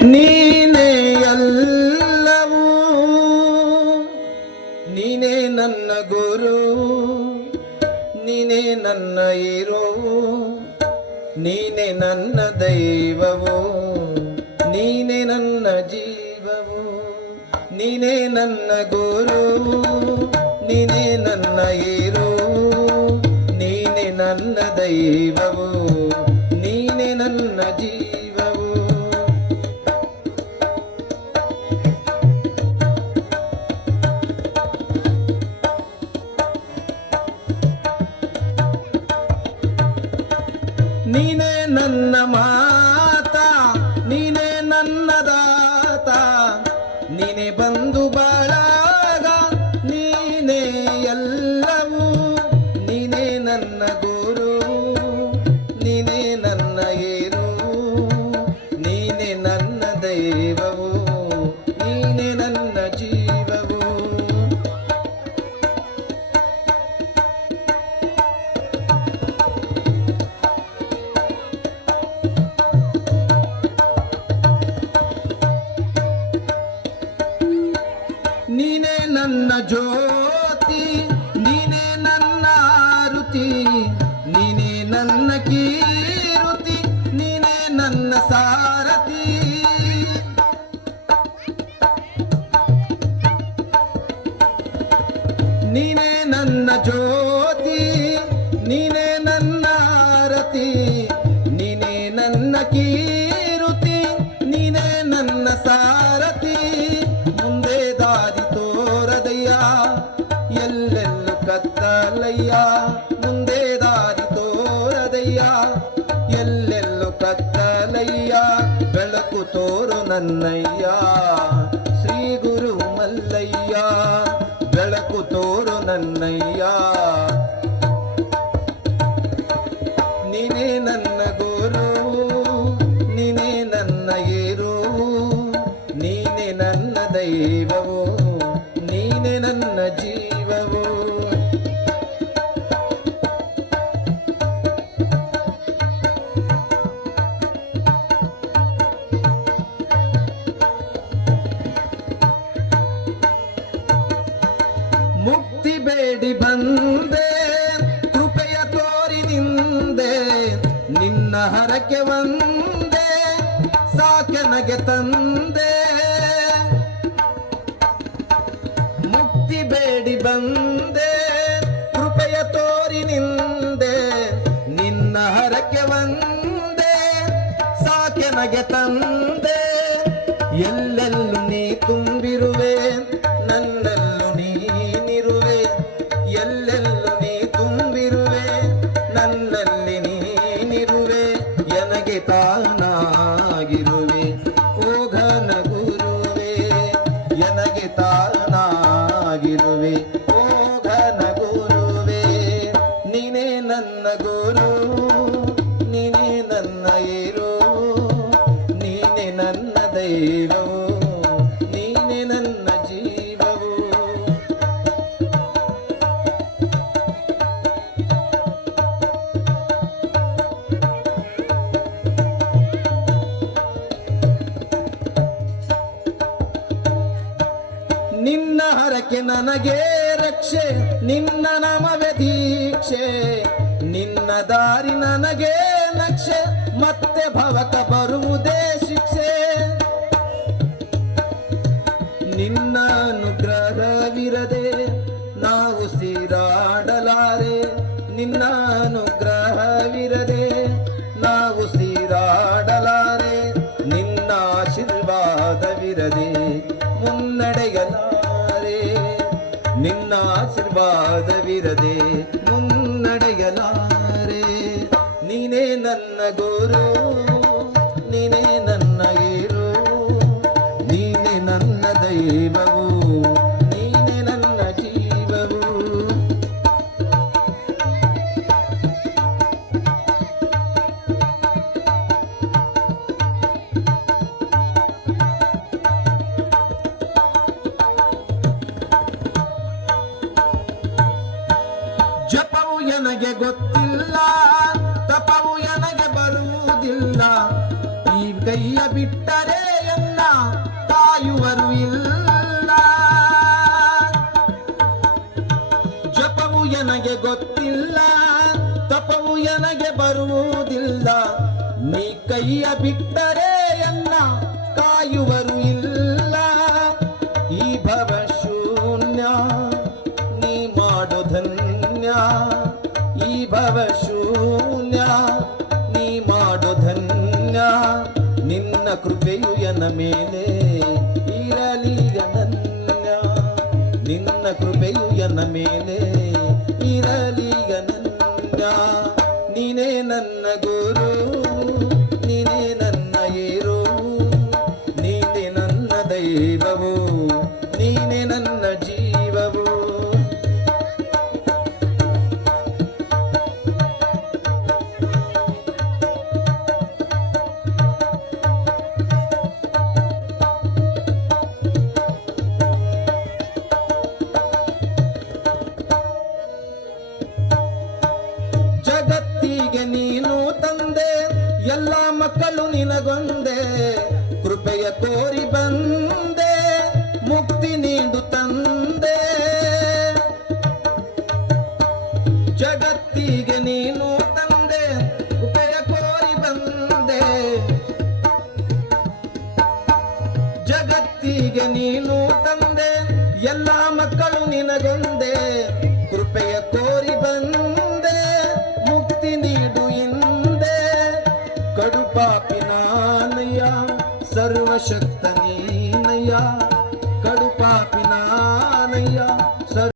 ನೀನೇ ಎಲ್ಲವೂ, ನೀನೇ ನನ್ನ ಗುರು, ನೀನೇ ನನ್ನ ಹೀರೋ, ನೀನೇ ನನ್ನ ದೈವವು, ನೀನೇ ನನ್ನ ಜೀವವು. ನೀನೇ ನನ್ನ ಗುರು, ನೀನೇ ನನ್ನ ಹೀರೋ, ನೀನೇ ನನ್ನ ದೈವವು, ನೀನೇ ನನ್ನ ಜೀವವು. ನೀನೇ ನನ್ನ ಮಾತ, ನೀನೇ ನನ್ನ ದಾತ, ನೀನೇ ಬಂದು ಬಳಗ, ನೀನೇ ಎಲ್ಲವೂ. ನೀನೇ ನನ್ನ ಗುರು, ನೀನೇ ನನ್ನ ಹೀರೋ, ನೀನೇ ನನ್ನ ದೈವವು, ನೀನೇ ನನ್ನ ಜೀವವು. ನೀನೇ ನನ್ನ ಜ್ಯೋತಿ, ನೀನೇ ನನ್ನ ಆರುತಿ, ನೀನೇ ನನ್ನ ಕೀರುತಿ, ನೀನೇ ನನ್ನ ಸಾರಥಿ. ನೀನೇ ನನ್ನ ಜ್ಯೋತಿ, ನೀನೇ ನನ್ನ ಆರತಿ, ನೀನೇ ನನ್ನ ಕೀರುತಿ, ನೀನೇ ನನ್ನ ಸಾರಥಿ. ಮುಂದೆ ದಾರಿ ತೋರದಯ್ಯ, ಎಲ್ಲೆಲ್ಲೂ ಕತ್ತಲಯ್ಯ, ಮುಂದೆ ದಾರಿ ತೋರದಯ್ಯ, ಎಲ್ಲೆಲ್ಲೂ ಕತ್ತಲಯ್ಯ, ಬೆಳಕು ತೋರು ನನ್ನಯ್ಯ, ಶ್ರೀ ಗುರು ಮಲ್ಲಯ್ಯ, ಬೆಳಕು ತೋರು ನನ್ನಯ್ಯ. ನೀನೇ ನನ್ನ ಗುರು, ನೀನೇ ನನ್ನ ಹೀರೋ, ನೀನೇ ನನ್ನ ದೈವವು, ನೀನೇ ನನ್ನ ಜೀವವು. ಮುಕ್ತಿ ಬೇಡಿ ಬಂದೆ, ಕೃಪೆಯ ತೋರಿ ನಿಂದೆ, ನಿನ್ನ ಹರಕೆ ಒಂದೇ ಸಾಕೆನಗೆ ತಂದೆ. ಮುಕ್ತಿ ಬೇಡಿ ಬಂದೆ, ಕೃಪೆಯ ತೋರಿ ನಿಂದೆ, ನಿನ್ನ ಹರಕೆ ಒಂದೇ ಸಾಕೆನಗೆ ತಂದೆ. ಎಲ್ಲೆಲ್ಲೂ ನೀ ತುಂಬಿರುವೆ, ನನ್ನಲ್ಲೂ ನೀನಿರುವೆ, ಎಲ್ಲೆಲ್ಲೂ ನೀ ತುಂಬಿರುವೆ, ನನ್ನಲ್ಲಿ ನೀನಿರುವೆ, ಎನಗೆ ತಾನಾಗಿರುವೆ, ಓ ಘನ ಗುರುವೆ, ಎನಗೆ ತಾನಾಗಿರುವೆ, ಓ ಘನ ಗುರುವೆ. ನೀನೇ ನನ್ನ ಗುರು, ನೀನೇ ನನ್ನ ಹೀರೋ, ನೀನೇ ನನ್ನ ದೈವವು, ನೀನೇ ನನ್ನ ಜೀವವು. ನಿನ್ನ ಹರಕೆ ನನಗೆ ರಕ್ಷೆ, ನಿನ್ನ ನಾಮವೇ ದೀಕ್ಷೆ, ನಿನ್ನ ದಾರಿ ನನಗೆ ನಕ್ಷೆ, ಮತ್ತೆ ಭವಕ ಬರುವುದೇ ಶಿಕ್ಷೆ. ನಿನ್ನ ಅನುಗ್ರಹವಿರದೆ ನಾವು ಸಿರಾಡಲಾರೆ, ನಿನ್ನ ಅನುಗ್ರಹವಿರದೆ ನಾವು ಸಿರಾಡಲಾರೆ, ನಿನ್ನ ಆಶೀರ್ವಾದವಿರದೆ ಮುನ್ನಡೆಯಲಾರೆ, ನಿನ್ನ ಆಶೀರ್ವಾದವಿರದೆ ಮುನ್ನಡೆಯಲಾರೆ. ನೀನೇ ನನ್ನ ಗುರು, ನೀನೇ ನನ್ನ ಹೀರೋ, ನೀನೇ ನನ್ನ ದೈವವು, ನೀನೇ ನನ್ನ ಜೀವವು. ಜಪವು ನನಗೆ ಗೊತ್ತಿಲ್ಲ, ತಪವು ನನಗೆ ಬರುವುದಿಲ್ಲ, ಈ ಕೈಯ ಬಿಟ್ಟರೆ ಕಾಯುವರು ಇಲ್ಲ. ಜಪವು ನನಗೆ ಗೊತ್ತಿಲ್ಲ, ತಪವು ನನಗೆ ಬರುವುದಿಲ್ಲ. ನೀ ಕೈಯ ಬಿಟ್ಟರೆ ಎನ್ನ ಕಾಯುವರು ಇಲ್ಲ. ಈ ಭವ ಶೂನ್ಯ ನೀ ಮಾಡೋ ಧನ್ಯ, ಈ ಭವ ಶೂನ್ಯ ನೀ ಮಾಡೋ ಧನ್ಯ. ನಿನ್ನ ಕೃಪೆಯು ಎನ್ನ ಮೇಲೆ ಇರಲಿ ಅನನ್ಯ, ನಿನ್ನ ಕೃಪೆಯು ಎನ್ನ ಮೇಲೆ ಇರಲಿ ಅನನ್ಯ. ನೀನೇ ನನ್ನ ಗುರು, ನೀನೇ ನನ್ನ ಏರು, ನೀನೇ ನನ್ನ ದೈವವು, ನೀನೇ ನನ್ನ ಜೀವವು. ಜಗತ್ತಿಗೆ ನೀನು ತಂದೆ, ಎಲ್ಲ ಮಕ್ಕಳು ನಿನಗೊಂದೆ. ಕೃಪೆಯ ಕೋರಿ ಬಂದೆ, ಮುಕ್ತಿ ನೀಡು ತಂದೆ. ಜಗತ್ತಿಗೆ ನೀನು ತಂದೆ, ಕೃಪೆಯ ಕೋರಿ ಬಂದೆ. ಜಗತ್ತಿಗೆ ನೀನು ತಂದೆ, ಎಲ್ಲ